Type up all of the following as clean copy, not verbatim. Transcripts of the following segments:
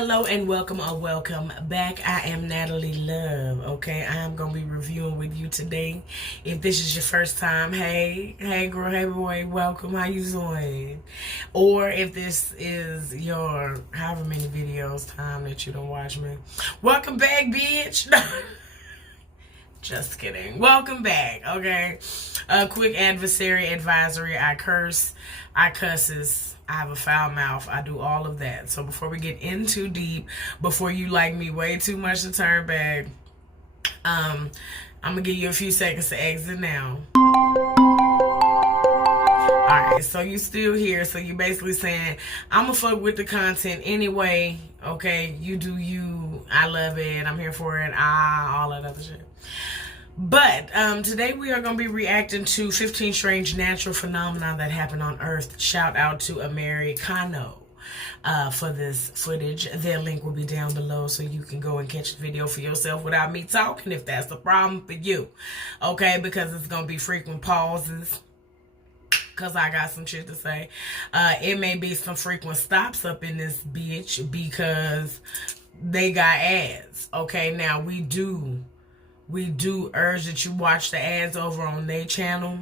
Hello and welcome or welcome back. I am Natalie Love. Okay, I am gonna be reviewing with you today. If this is your first time, hey girl, hey boy, welcome. How you doing? Or if this is your however many videos time that you don't watch me, welcome back, bitch. Just kidding. Welcome back. Okay, a quick advisory. I curse, I cusses. I have a foul mouth. I do all of that. So before we get in too deep, before you like me way too much to turn back, I'm gonna give you a few seconds to exit now. Alright, so you still here. So you basically saying, I'm gonna fuck with the content anyway. Okay, you do you. I love it. I'm here for it. All that other shit. But today we are going to be reacting to 15 strange natural phenomena that happen on Earth. Shout out to Americano for this footage. Their link will be down below so you can go and catch the video for yourself without me talking if that's the problem for you. Okay, because it's going to be frequent pauses because I got some shit to say. It may be some frequent stops up in this bitch because they got ads. Okay, now we do urge that you watch the ads over on their channel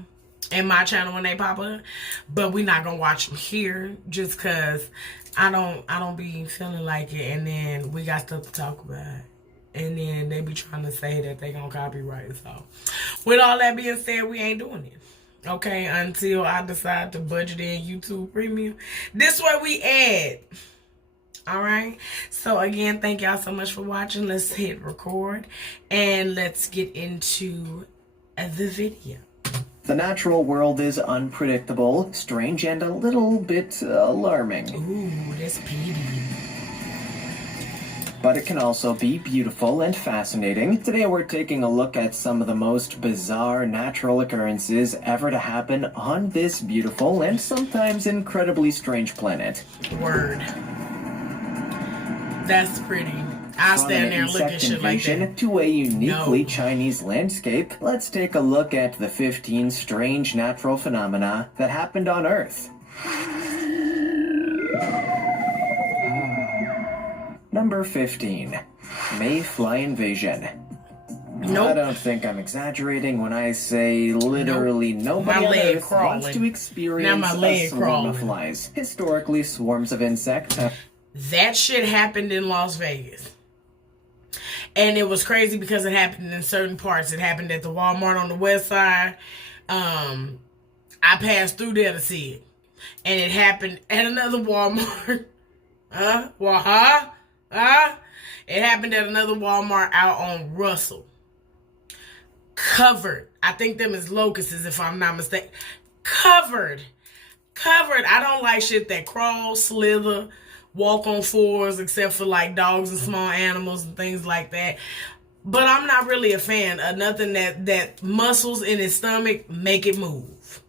and my channel when they pop up, but we're not gonna watch them here just because I don't be feeling like it, and then we got stuff to talk about, and then they be trying to say that they gonna copyright. So with all that being said, we ain't doing it, okay, until I decide to budget in YouTube Premium. This way we add. All right, so again, thank y'all so much for watching. Let's hit record and let's get into the video. The natural world is unpredictable, strange, and a little bit alarming. Ooh, that's pretty. But it can also be beautiful and fascinating. Today we're taking a look at some of the most bizarre natural occurrences ever to happen on this beautiful and sometimes incredibly strange planet. Word. That's pretty. I stand there and look at shit like that. To a uniquely Chinese landscape, let's take a look at the 15 strange natural phenomena that happened on Earth. Number 15. Mayfly Invasion. Nope. I don't think I'm exaggerating when I say literally nobody on Earth wants to experience a swarm of flies. Historically, swarms of insects that shit happened in Las Vegas. And it was crazy because it happened in certain parts. It happened at the Walmart on the west side. I passed through there to see it. And it happened at another Walmart. It happened at another Walmart out on Russell. Covered. I think them is locusts, if I'm not mistaken. Covered. I don't like shit that crawl, slither, walk on fours, except for like dogs and small animals and things like that. But I'm not really a fan of nothing that muscles in its stomach make it move.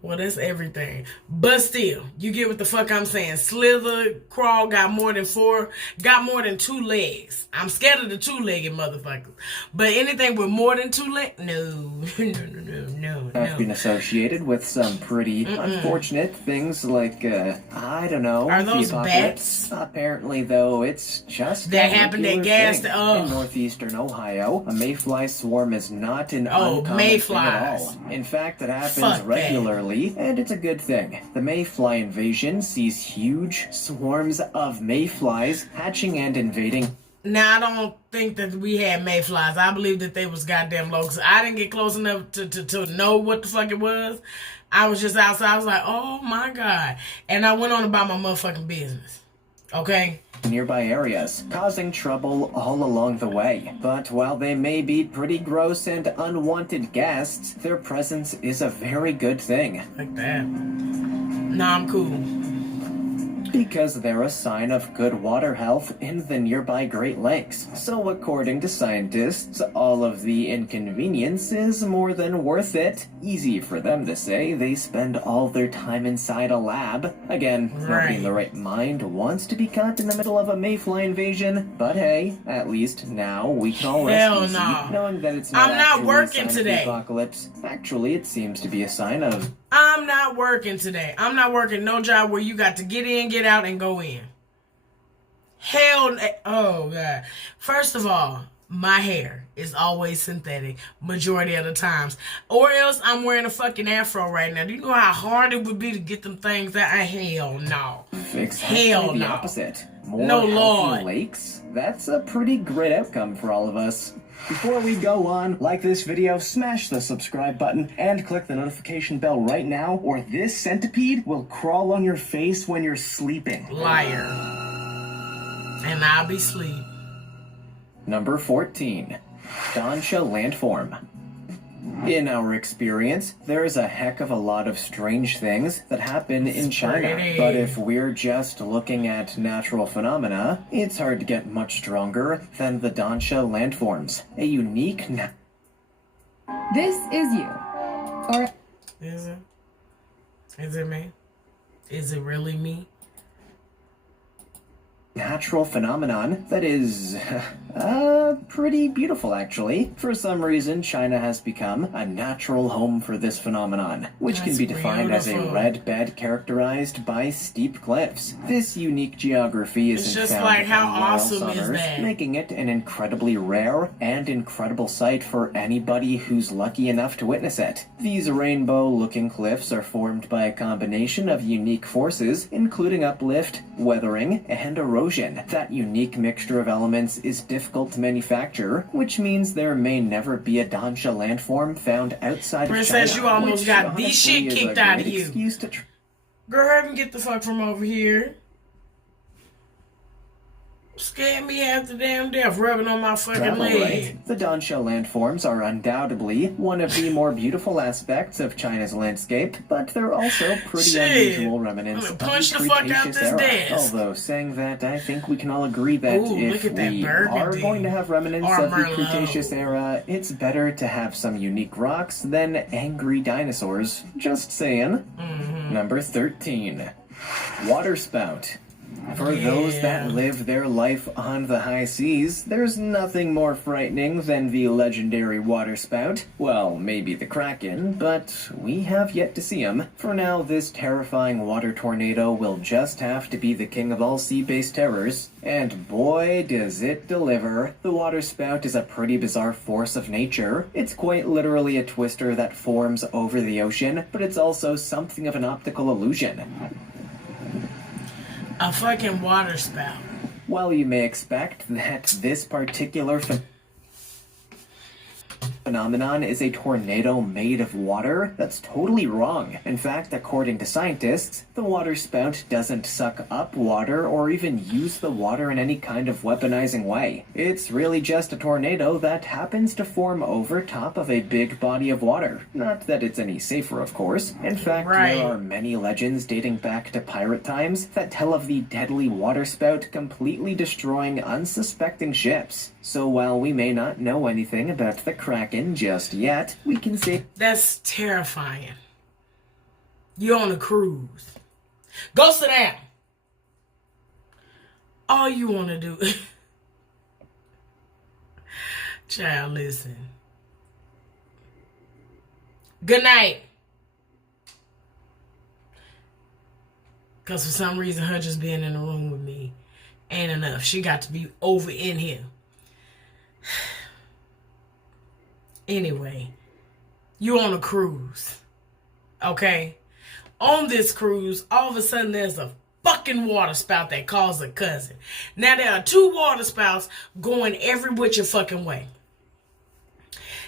Well, that's everything. But still, you get what the fuck I'm saying. Slither, crawl, got more than 2 legs. I'm scared of the 2-legged motherfuckers. But anything with more than 2 legs, no. Have been associated with some pretty unfortunate things like, I don't know. Are those bats? Apparently, though, it's just that happened at gas in northeastern Ohio. A mayfly swarm is not an uncommon thing at all. In fact, it happens regularly. And it's a good thing. The Mayfly Invasion sees huge swarms of mayflies hatching and invading. Now, I don't think that we had mayflies. I believe that they was goddamn locusts. I didn't get close enough to know what the fuck it was. I was just outside. I was like, oh my God. And I went on about my motherfucking business. Okay? Nearby areas, causing trouble all along the way. But while they may be pretty gross and unwanted guests, their presence is a very good thing. Like that. Nah, I'm cool. Because they're a sign of good water health in the nearby Great Lakes. So according to scientists, all of the inconvenience is more than worth it. Easy for them to say. They spend all their time inside a lab. Again, nobody in the right mind wants to be caught in the middle of a mayfly invasion. But hey, at least now we can all rest easy, knowing that it's not actually a sign of the apocalypse. Actually, it seems to be a sign of... I'm not working today. I'm not working no job where you got to get in, get out, and go in. Oh, God. First of all, my hair is always synthetic, majority of the times. Or else I'm wearing a fucking afro right now. Do you know how hard it would be to get them things out? Hell no. Exactly the opposite. More healthy lakes? That's a pretty great outcome for all of us. Before we go on, like this video, smash the subscribe button, and click the notification bell right now, or this centipede will crawl on your face when you're sleeping. Liar. And I'll be asleep. Number 14. Doncha Landform. In our experience, there is a heck of a lot of strange things that happen in China. But if we're just looking at natural phenomena, it's hard to get much stronger than the Doncha Landforms. A unique... This is you. Or... Is it? Is it me? Is it really me? Natural phenomenon that is pretty beautiful, actually. For some reason, China has become a natural home for this phenomenon, which can be defined as a red bed characterized by steep cliffs. This unique geography isn't found like how anywhere else awesome on is Earth, that? making it an incredibly rare and incredible sight for anybody who's lucky enough to witness it. These rainbow-looking cliffs are formed by a combination of unique forces, including uplift, weathering, and erosion. That unique mixture of elements is difficult to manufacture, which means there may never be a Doncha landform found outside Princess, of China. you almost got this shit kicked out of you. Girl, hurry and get the fuck from over here. Scared me half the damn death, rubbing on my fucking leg. Right. The Doncha landforms are undoubtedly one of the more beautiful aspects of China's landscape, but they're also pretty unusual remnants of the Cretaceous era. Although saying that, I think we can all agree that if we are going to have remnants of the Cretaceous era, it's better to have some unique rocks than angry dinosaurs. Just saying. Number 13. Waterspout. For those that live their life on the high seas, there's nothing more frightening than the legendary waterspout. Well, maybe the Kraken, but we have yet to see him. For now, this terrifying water tornado will just have to be the king of all sea-based terrors. And boy, does it deliver. The waterspout is a pretty bizarre force of nature. It's quite literally a twister that forms over the ocean, but it's also something of an optical illusion. A fucking water spout. While you may expect that this particular phenomenon is a tornado made of water, that's totally wrong. In fact, according to scientists, the water spout doesn't suck up water or even use the water in any kind of weaponizing way. It's really just a tornado that happens to form over top of a big body of water. Not that it's any safer, of course. In fact, there are many legends dating back to pirate times that tell of the deadly water spout completely destroying unsuspecting ships. So while we may not know anything about the Kraken just yet, we can say... That's terrifying. You're on a cruise. Go sit down. All you want to do... Child, listen. Good night. Because for some reason, her just being in the room with me ain't enough. She got to be over in here. Anyway, you on a cruise, okay? On this cruise, all of a sudden there's a fucking water spout that calls a cousin. Now there are two water spouts going every which fucking way.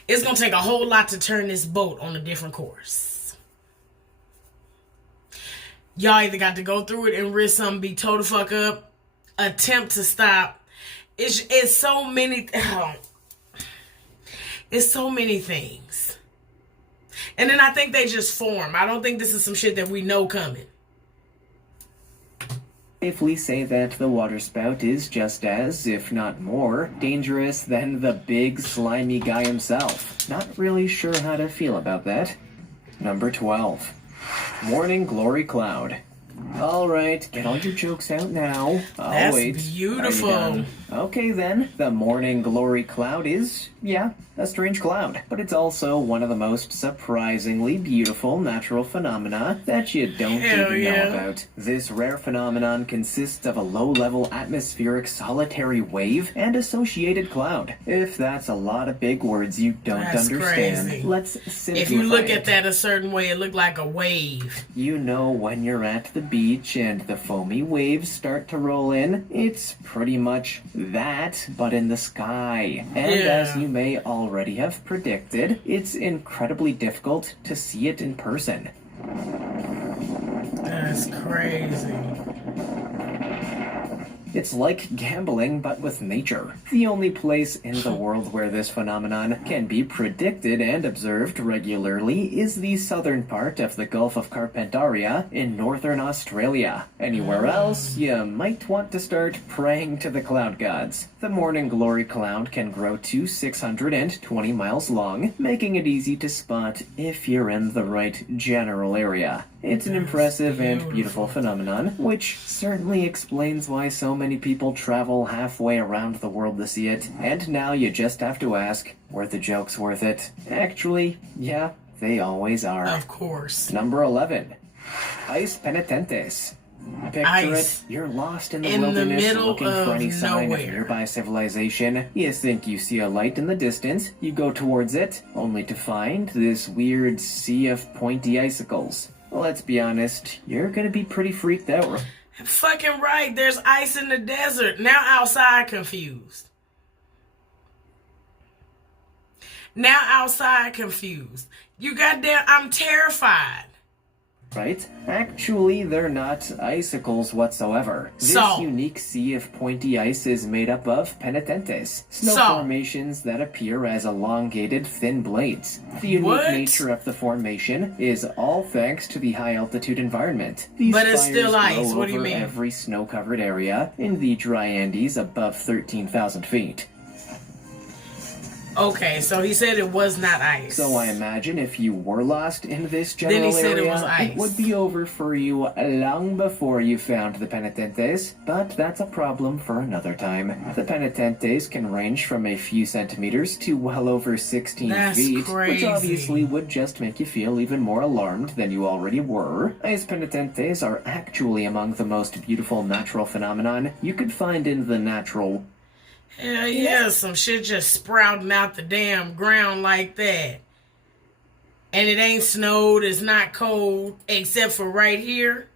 It's gonna take a whole lot to turn this boat on a different course. Y'all either got to go through it and risk something be total fuck up, attempt to stop. It's so many... It's so many things. And then I think they just form. I don't think this is some shit that we know coming. Safely say that the waterspout is just as, if not more, dangerous than the big slimy guy himself. Not really sure how to feel about that. Number 12. Morning Glory Cloud. All right, get all your jokes out now. I'll That's wait. beautiful. Are you done? Okay then, the morning glory cloud is, yeah, a strange cloud, but it's also one of the most surprisingly beautiful natural phenomena that you don't Hell even yeah. know about. This rare phenomenon consists of a low-level atmospheric solitary wave and associated cloud. If that's a lot of big words you don't That's understand, crazy. let's simplify If you look it. at that a certain way, it looked like a wave. You know when you're at the beach and the foamy waves start to roll in, it's pretty much that, but in the sky. And Yeah. as you may already have predicted, it's incredibly difficult to see it in person. That's crazy. It's like gambling, but with nature. The only place in the world where this phenomenon can be predicted and observed regularly is the southern part of the Gulf of Carpentaria in northern Australia. Anywhere else, you might want to start praying to the cloud gods. The morning glory cloud can grow to 620 miles long, making it easy to spot if you're in the right general area. It's an impressive and beautiful phenomenon, which certainly explains why so many people travel halfway around the world to see it. And now you just have to ask, were the jokes worth it? Actually, yeah, they always are. Of course. Number 11. Ice Penitentes. Picture Ice. it, you're lost in the In the wilderness middle looking for any of sign nowhere. of nearby civilization. You think you see a light in the distance, you go towards it, only to find this weird sea of pointy icicles. Let's be honest, you're gonna be pretty freaked out. Fucking right. There's ice in the desert. Now outside confused. Now outside confused. You goddamn, I'm terrified. Right? Actually, they're not icicles whatsoever. This So- unique sea of pointy ice is made up of penitentes, snow So- formations that appear as elongated, thin blades. The unique What? nature of the formation is all thanks to the high-altitude environment. These But it's fires still ice. blow What do you over mean? every snow-covered area in the dry Andes above 13,000 feet. Okay, so he said it was not ice. So I imagine if you were lost in this general Then he said it area, was ice. it would be over for you long before you found the penitentes, but that's a problem for another time. The penitentes can range from a few centimeters to well over 16 That's feet, which crazy. obviously would just make you feel even more alarmed than you already were. Ice penitentes are actually among the most beautiful natural phenomenon you could find in the natural. Hell yeah, some shit just sprouting out the damn ground like that. And it ain't snowed, it's not cold, except for right here.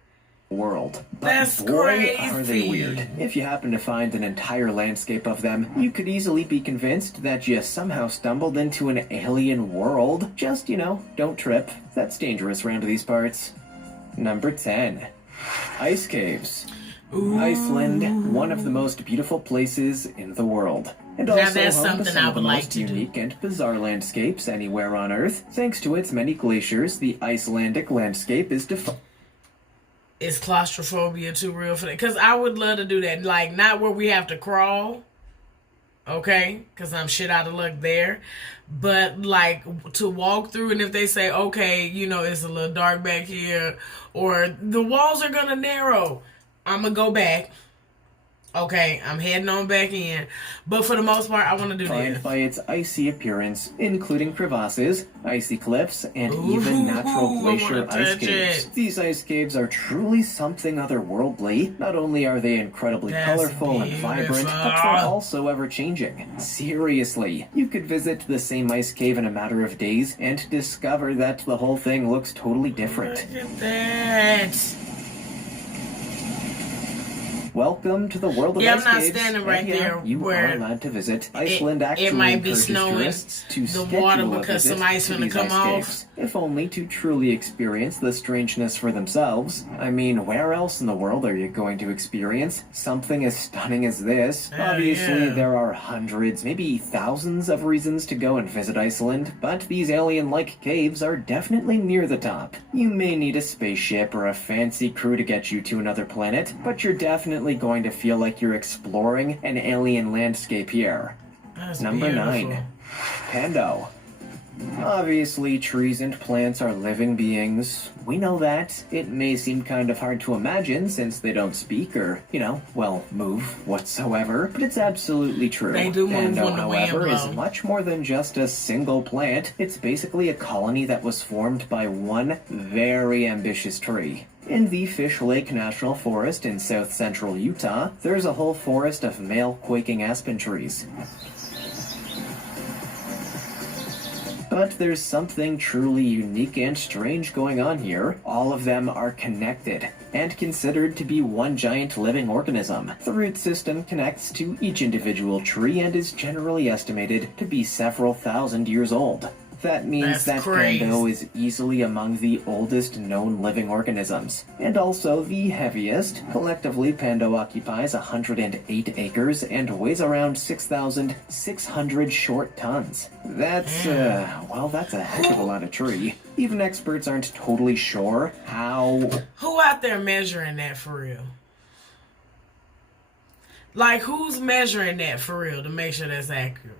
World. But That's boy, are they crazy. weird. If you happen to find an entire landscape of them, you could easily be convinced that you somehow stumbled into an alien world. Just, don't trip. That's dangerous around these parts. Number 10. Ice caves. Ooh. Iceland, one of the most beautiful places in the world. And Now also that's home to something some I of the would like most to do. unique and bizarre landscapes anywhere on Earth. Thanks to its many glaciers, the Icelandic landscape is defined. Is claustrophobia too real for that? Because I would love to do that. Like, not where we have to crawl, okay? Because I'm shit out of luck there. But, like, to walk through, and if they say, okay, it's a little dark back here, or the walls are going to narrow, I'm going to go back. Okay, I'm heading on back in. But for the most part, I want to do Defined this. by its icy appearance, including crevasses, icy cliffs, and Ooh, even natural I glacier wanna ice touch caves. it. These ice caves are truly something otherworldly. Not only are they incredibly That's colorful and vibrant, but beautiful. they're also ever-changing. Seriously, you could visit the same ice cave in a matter of days and discover that the whole thing looks totally different. Look at that. Welcome to the world of Yeah, ice I'm not caves. standing right And yeah, there you where are allowed to visit. Iceland actually it might be encourages snowing tourists to the schedule water a because visit some ice to finna these come ice off. caves, if only to truly experience the strangeness for themselves. I mean, where else in the world are you going to experience something as stunning as this? Obviously, yeah. there are hundreds, maybe thousands of reasons to go and visit Iceland, but these alien-like caves are definitely near the top. You may need a spaceship or a fancy crew to get you to another planet, but you're definitely going to feel like you're exploring an alien landscape here. That's Number beautiful. 9. Pando. Obviously, trees and plants are living beings. We know that. It may seem kind of hard to imagine since they don't speak or, move whatsoever, but it's absolutely true. They do move Pando, when the wind however, is blows. much more than just a single plant. It's basically a colony that was formed by one very ambitious tree. In the Fish Lake National Forest in south central Utah, there's a whole forest of male quaking aspen trees. But there's something truly unique and strange going on here. All of them are connected and considered to be one giant living organism. The root system connects to each individual tree and is generally estimated to be several thousand years old. That means That's that crazy. Pando is easily among the oldest known living organisms, and also the heaviest. Collectively, Pando occupies 108 acres and weighs around 6,600 short tons. That's a heck of a lot of tree. Even experts aren't totally sure how... Who out there measuring that for real? Like, who's measuring that for real to make sure that's accurate?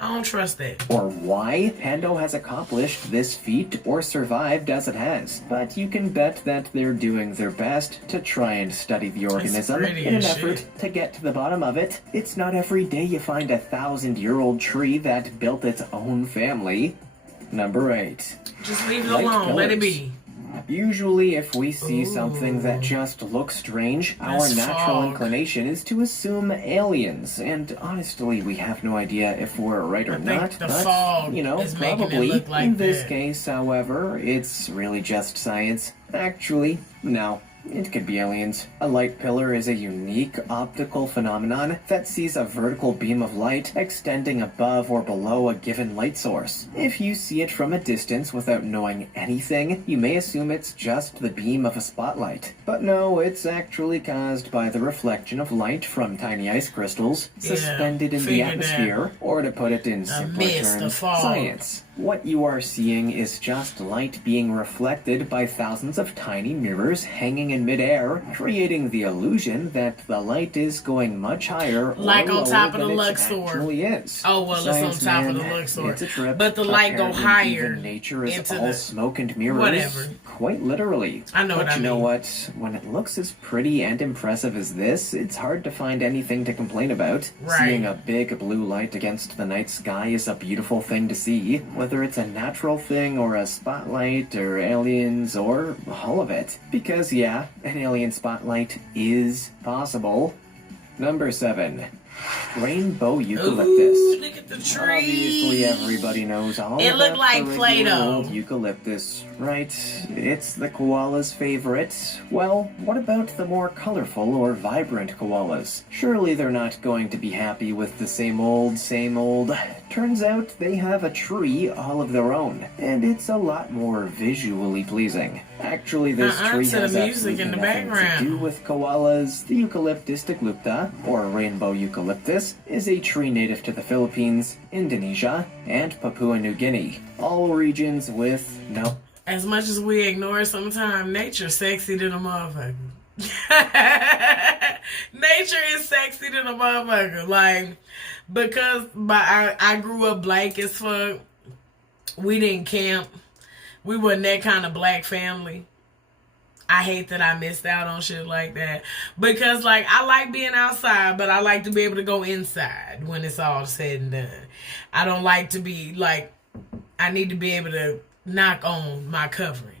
I don't trust that. or why Pando has accomplished this feat or survived as it has. But you can bet that they're doing their best to try and study the organism pretty in an as effort shit. to get to the bottom of it. It's not every day you find a 1,000-year-old tree that built its own family. Number 8. Just leave it Light alone. Let it pillars. be. Usually, if we see something Ooh. that just looks strange, our That's natural fog. inclination is to assume aliens. And honestly, we have no idea if we're right or I think not. the But, fog is making it probably. look like In this that. case, however, it's really just science. Actually, no. It could be aliens. A light pillar is a unique optical phenomenon that sees a vertical beam of light extending above or below a given light source. If you see it from a distance without knowing anything, you may assume it's just the beam of a spotlight. But no, it's actually caused by the reflection of light from tiny ice crystals suspended in the figured that. atmosphere, or to put it in simpler mist, a terms, fog. science. What you are seeing is just light being reflected by thousands of tiny mirrors hanging in midair, creating the illusion that the light is going much higher Like or on lower top of than the it Luxor. actually is. Oh, well, Science, it's on top of man, the Luxor. It's a trip. But the light go Apparently, higher even nature is into all the- smoke and mirrors. whatever. Quite literally. I know but what I you know mean. what? When it looks as pretty and impressive as this, it's hard to find anything to complain about. Right. Seeing a big blue light against the night sky is a beautiful thing to see, whether it's a natural thing or a spotlight or aliens or all of it. Because yeah, an alien spotlight is possible. Number 7. Rainbow eucalyptus. Ooh, look at the tree. Obviously, everybody knows all It about looked like the Play-Doh. regular old eucalyptus, right? It's the koala's favorite. Well, what about the more colorful or vibrant koalas? Surely they're not going to be happy with the same old, same old. Turns out they have a tree all of their own, and it's a lot more visually pleasing. Actually, this tree to the has music absolutely in the nothing background. to do with koalas. The Eucalyptus diglypta, or rainbow eucalyptus, is a tree native to the Philippines, Indonesia, and Papua New Guinea. All regions with no... As much as we ignore it sometimes, nature's sexy than a motherfucker. Nature is sexy than a motherfucker. Like, because I grew up black as fuck. We didn't camp. We wasn't that kind of black family. I hate that I missed out on shit like that. Because, like, I like being outside, but I like to be able to go inside when it's all said and done. I don't like to be, like, I need to be able to knock on my covering.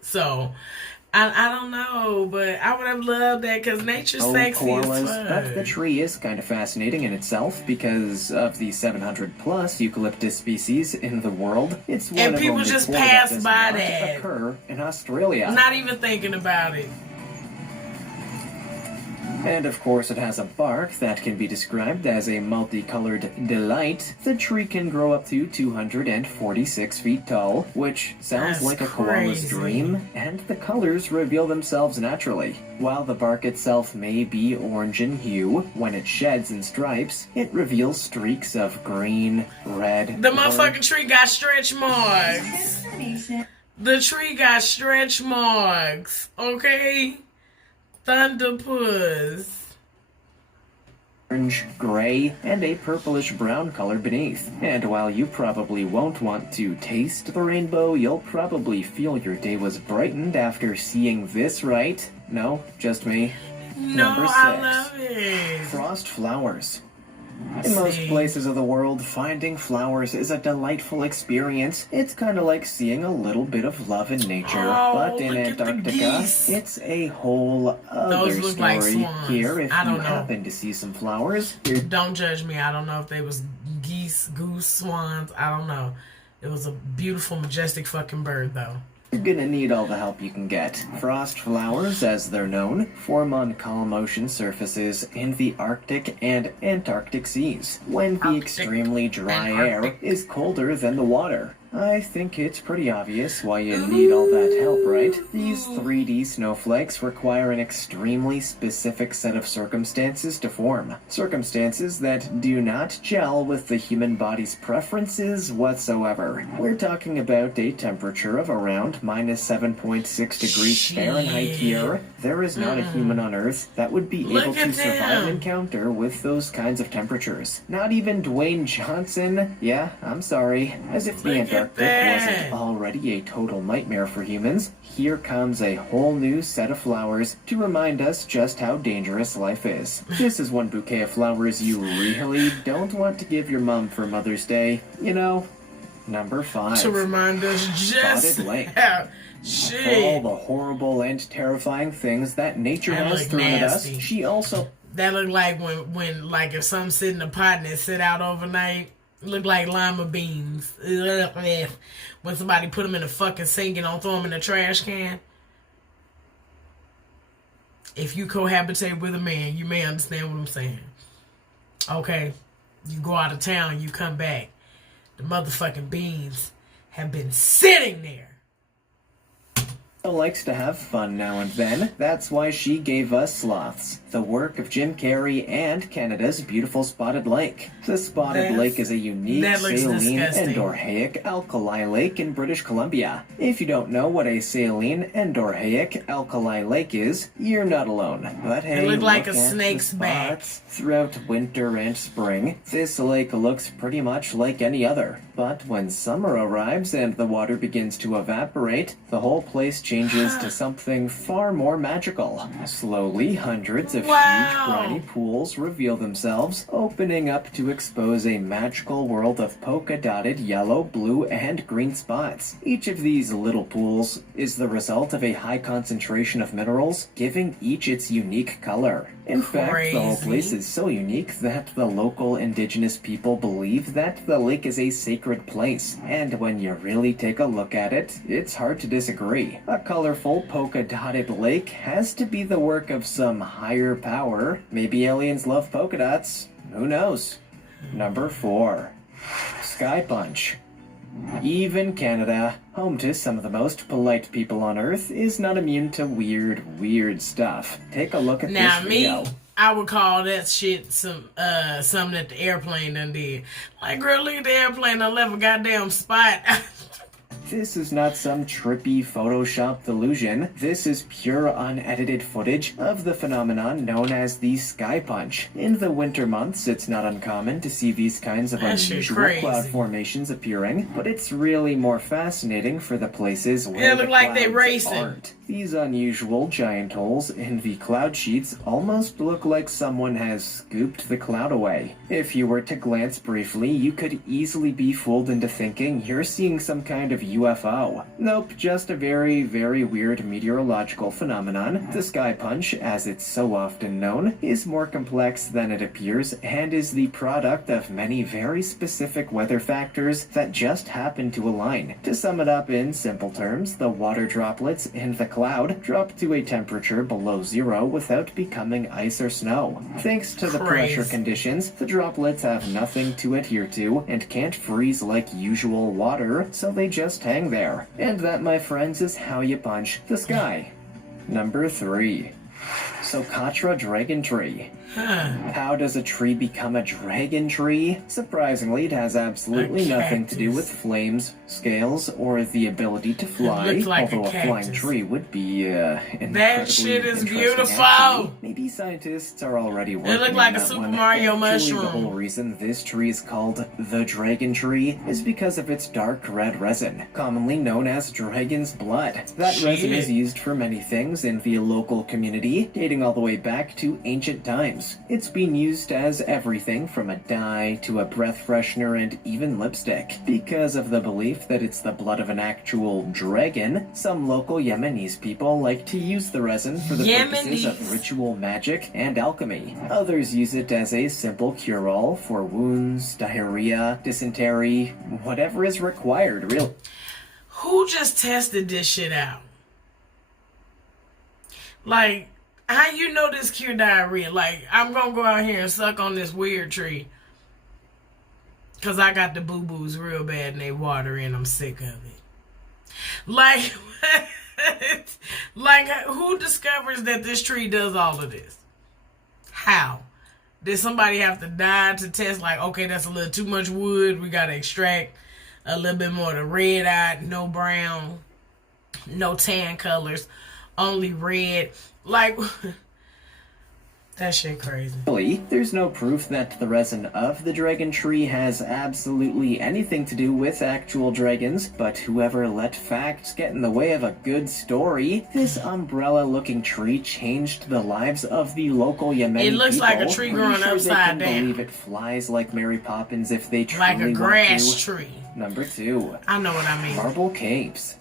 So, I don't know, but I would have loved that because nature's sexy koalas, as but the fuck. tree is kind of fascinating in itself because of the 700 plus eucalyptus species in the world. It's one And of people only just 4 pass that does by not that. occur in Australia. Not even thinking about it. And of course it has a bark that can be described as a multicolored delight. The tree can grow up to 246 feet tall, which sounds That's like a koala's crazy. dream, and the colors reveal themselves naturally. While the bark itself may be orange in hue, when it sheds in stripes, it reveals streaks of green, red, The or- motherfucking tree got stretch marks. Information. The tree got stretch marks, okay? Thunderpuss. orange, gray, and a purplish brown color beneath. And while you probably won't want to taste the rainbow, you'll probably feel your day was brightened after seeing this, right? No, just me. No, Number 6. I love it. Frost flowers. In most places of the world, finding flowers is a delightful experience. It's kind of like seeing a little bit of love in nature. Oh, But in look at the Antarctica, geese. it's a whole other Those look story. like swans. Here, if I you don't know. happen to see some flowers, Don't judge me. I don't know if they was geese, goose, swans. I don't know. It was a beautiful, majestic fucking bird, though. you're gonna need all the help you can get. Frost flowers, as they're known, form on calm ocean surfaces in the Arctic and Antarctic seas, when the Arctic extremely dry and air Arctic. is colder than the water. I think it's pretty obvious why you need all that help, right? These 3D snowflakes require an extremely specific set of circumstances to form. Circumstances that do not gel with the human body's preferences whatsoever. We're talking about a temperature of around minus 7.6 degrees Fahrenheit here. There is not a human on Earth that would be Look able to at survive an them. encounter with those kinds of temperatures. Not even Dwayne Johnson. Yeah, I'm sorry. As if the Look at Antarctic that. wasn't already a total nightmare for humans, here comes a whole new set of flowers to remind us just how dangerous life is. This is one bouquet of flowers you really don't want to give your mom for Mother's Day. You know, number 5. To remind us just Spotted lake. how All shit. the horrible and terrifying things that nature That has look thrown at us, nasty. she also That look like when like if something sit in a pot and it sit out overnight. Look like lima beans. Ugh. When somebody put them in a fucking sink and don't throw them in a trash can. If you cohabitate with a man, you may understand what I'm saying. Okay, you go out of town, you come back. The motherfucking beans have been sitting there. likes to have fun now and then. That's why she gave us Sloths, the work of Jim Carrey and Canada's beautiful spotted lake. The spotted lake is a unique that looks saline disgusting. endorheic alkali lake in British Columbia. If you don't know what a saline endorheic alkali lake is, you're not alone. But hey, looked like look a at the snake's back. spots. Throughout winter and spring, this lake looks pretty much like any other. But when summer arrives and the water begins to evaporate, the whole place changes to something far more magical. Slowly, hundreds of huge briny pools reveal themselves, opening up to expose a magical world of polka-dotted yellow, blue, and green spots. Each of these little pools is the result of a high concentration of minerals, giving each its unique color. In fact, the whole place is so unique that the local indigenous people believe that the lake is a sacred place. And when you really take a look at it, it's hard to disagree. A colorful polka-dotted lake has to be the work of some higher power. Maybe aliens love polka dots. Who knows? Number 4. Sky Punch. Even Canada, home to some of the most polite people on Earth, is not immune to weird stuff. Take a look at Now, this video. I would call that shit something that the airplane done did. Like, girl, look at the airplane done left a goddamn spot. This is not some trippy Photoshop delusion. This is pure unedited footage of the phenomenon known as the sky punch. In the winter months, it's not uncommon to see these kinds of That shit unusual crazy. cloud formations appearing, but it's really more fascinating for the places where It look the like they clouds racing. aren't. These unusual giant holes in the cloud sheets almost look like someone has scooped the cloud away. If you were to glance briefly, you could easily be fooled into thinking you're seeing some kind of UFO. Nope, just a very weird meteorological phenomenon. The sky punch, as it's so often known, is more complex than it appears and is the product of many very specific weather factors that just happen to align. To sum it up in simple terms, the water droplets in the cloud drop to a temperature below zero without becoming ice or snow. Thanks to the Crazy. pressure conditions, the droplets have nothing to adhere to and can't freeze like usual water, so they just hang there. And that, my friends, is how you punch the sky. Number 3. Socotra Dragon Tree. Huh. How does a tree become a dragon tree? Surprisingly, it has absolutely nothing to do with flames, scales, or the ability to fly. It looks like although a a flying cactus. tree would be That shit is interesting, beautiful. actually. Maybe scientists are already working looked like on a that Super one. Mario Actually, mushroom. the whole reason this tree is called the dragon tree is because of its dark red resin, commonly known as dragon's blood. That resin is used for many things in the local community, dating all the way back to ancient times. It's been used as everything from a dye to a breath freshener and even lipstick. Because of the belief that it's the blood of an actual dragon, some local Yemenis people like to use the resin for the purposes of ritual magic and alchemy. Others use it as a simple cure-all for wounds, diarrhea, dysentery, whatever is required, really. Who just tested this shit out? Like, how you know this cure diarrhea? Like, I'm gonna go out here and suck on this weird tree. Cause I got the boo-boos real bad and they water and I'm sick of it. Like, like, who discovers that this tree does all of this? How? Did somebody have to die to test, like, okay, that's a little too much wood, we gotta extract a little bit more of the red eye, no brown, no tan colors, only red. Like, that shit crazy. There's no proof that the resin of the dragon tree has absolutely anything to do with actual dragons, but whoever let facts get in the way of a good story, this umbrella-looking tree changed the lives of the local Yemeni It looks people. like a tree growing Pretty sure upside they can down. believe it flies like Mary Poppins if they truly Like a want grass to. tree. Number 2. I know what I mean. Marble caves.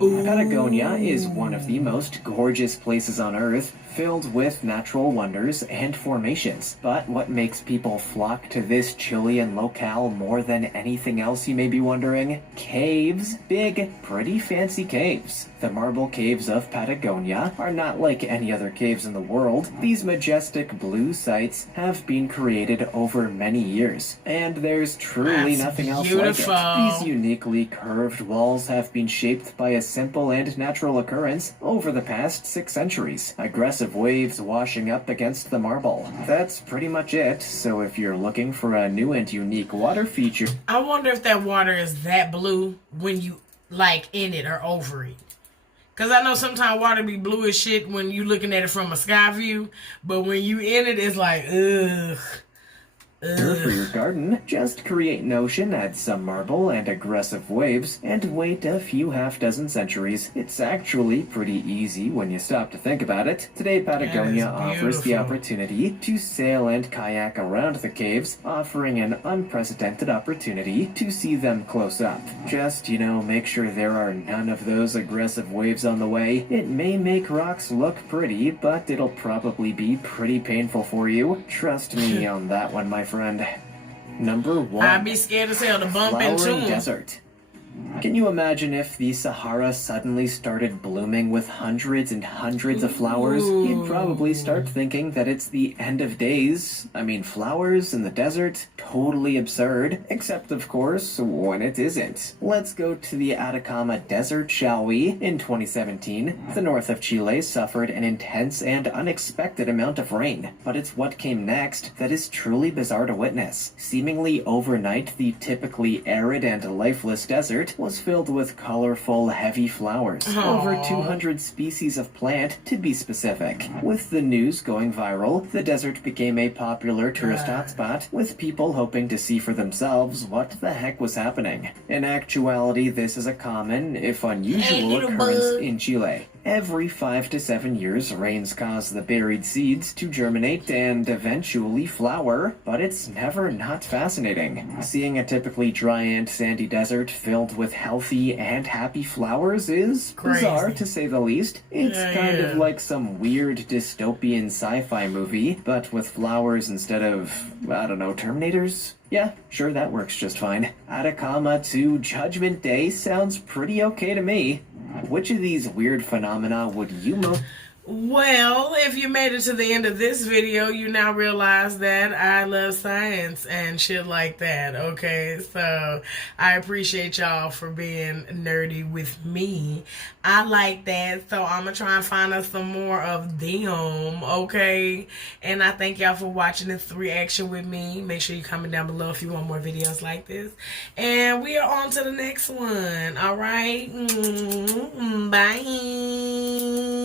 Patagonia is one of the most gorgeous places on Earth, filled with natural wonders and formations. But what makes people flock to this Chilean locale more than anything else, you may be wondering? Caves. Big, pretty fancy caves. The marble caves of Patagonia are not like any other caves in the world. These majestic blue sites have been created over many years, and there's truly nothing else like it. These uniquely curved walls have been shaped by a simple and natural occurrence over the past 6 centuries. Aggressive waves washing up against the marble. That's pretty much it, so if you're looking for a new and unique water feature... I wonder if that water is that blue when you, like, in it or over it. Because I know sometimes water be blue as shit when you looking at it from a sky view, but when you in it, it's like, ugh. For your garden, just create an ocean, add some marble and aggressive waves, and wait a few half-dozen centuries. It's actually pretty easy when you stop to think about it. Today, Patagonia offers the opportunity to sail and kayak around the caves, offering an unprecedented opportunity to see them close up. Just, make sure there are none of those aggressive waves on the way. It may make rocks look pretty, but it'll probably be pretty painful for you. Trust me on that one, my friend. Number 1. I'd be scared as hell to bump into Flowering him. desert. Can you imagine if the Sahara suddenly started blooming with hundreds and hundreds of flowers? You'd probably start thinking that it's the end of days. I mean, flowers in the desert? Totally absurd. Except, of course, when it isn't. Let's go to the Atacama Desert, shall we? In 2017, the north of Chile suffered an intense and unexpected amount of rain. But it's what came next that is truly bizarre to witness. Seemingly overnight, the typically arid and lifeless desert was filled with colorful, heavy flowers. Over 200 species of plant, to be specific. With the news going viral, the desert became a popular tourist hotspot, with people hoping to see for themselves what the heck was happening. In actuality, this is a common, if unusual, occurrence in Chile. Every 5 to 7 years, rains cause the buried seeds to germinate and eventually flower, but it's never not fascinating. Seeing a typically dry and sandy desert filled with healthy and happy flowers is bizarre, to say the least. It's kind of like some weird dystopian sci-fi movie, but with flowers instead of, Terminators? Yeah, sure, that works just fine. Atacama to Judgment Day sounds pretty okay to me. Which of these weird phenomena would you most... Well, if you made it to the end of this video, you now realize that I love science and shit like that, okay? So, I appreciate y'all for being nerdy with me. I like that, so I'm gonna try and find us some more of them, okay? And I thank y'all for watching this reaction with me. Make sure you comment down below if you want more videos like this. And we are on to the next one, alright? Bye!